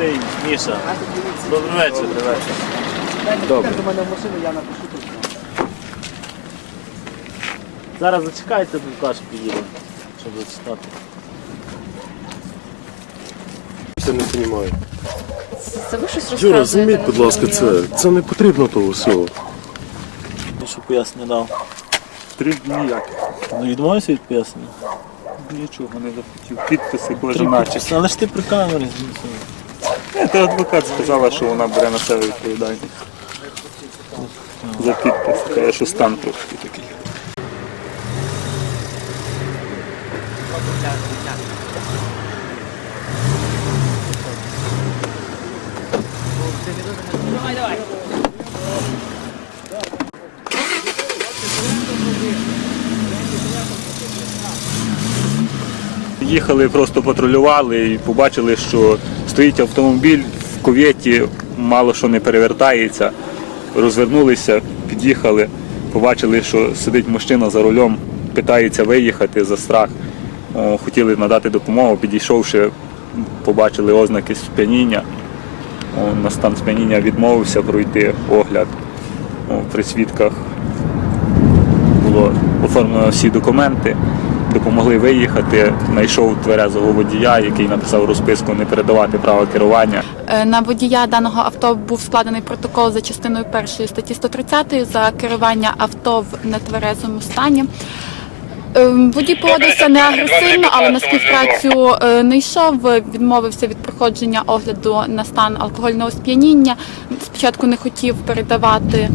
Андрій, Міша. Добрий вечір. Добре. до мене в машину, я напишу тут. Зараз зачекайте, до Лукаш підійде, щоб зачитати. Це не розумію. Це ви щось Юра, розказуєте? будь ласка, це. Це не потрібно того всього. Ну, що пояснення дав. Три дні як. Ну відмовився від пояснення. Нічого не захотів. Підписи, Три наче. Але ж ти при камері. Ні, то адвокат сказала, що вона бере на себе відповідальність. За підпис. Каже, що стан трошки такий. Їхали, просто патрулювали і побачили, що стоїть автомобіль в кувєті, мало що не перевертається. Розвернулися, під'їхали, побачили, що сидить мужчина за рулем, питається виїхати за страх. Хотіли надати допомогу, підійшовши, побачили ознаки сп'яніння. На стан сп'яніння відмовився пройти огляд. При свідках було оформлено всі документи, допомогли виїхати. Знайшов тверезого водія, який написав розписку не передавати право керування. Е, На водія даного авто був складений протокол за частиною першої статті 130 за керування авто в нетверезому стані. Ем, Водій поводився не агресивно, але на співпрацю е, не йшов. Відмовився від проходження огляду на стан алкогольного сп'яніння. Спочатку не хотів передавати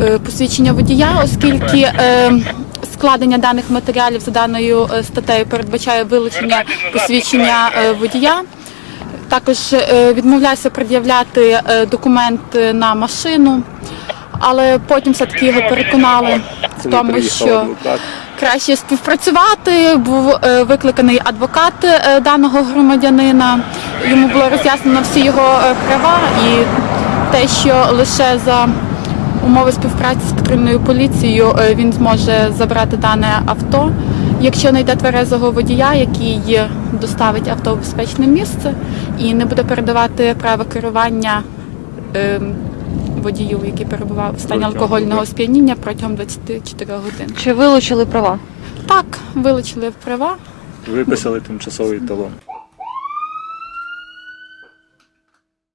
е, посвідчення водія, оскільки е, складення даних матеріалів за даною е, статтею передбачає вилучення посвідчення е, водія. Також е, відмовлявся пред'являти документи на машину, але потім все-таки його переконали в тому, що краще співпрацювати. Був викликаний адвокат даного громадянина. Йому було роз'яснено всі його права і те, що лише за умови співпраці з патрульною поліцією е, він зможе забрати дане авто, якщо знайде тверезого водія, який доставить авто в безпечне місце і не буде передавати право керування. е, Водію, який перебував в стані алкогольного сп'яніння протягом 24 годин. Чи вилучили права? Так, вилучили права. виписали тимчасовий талон.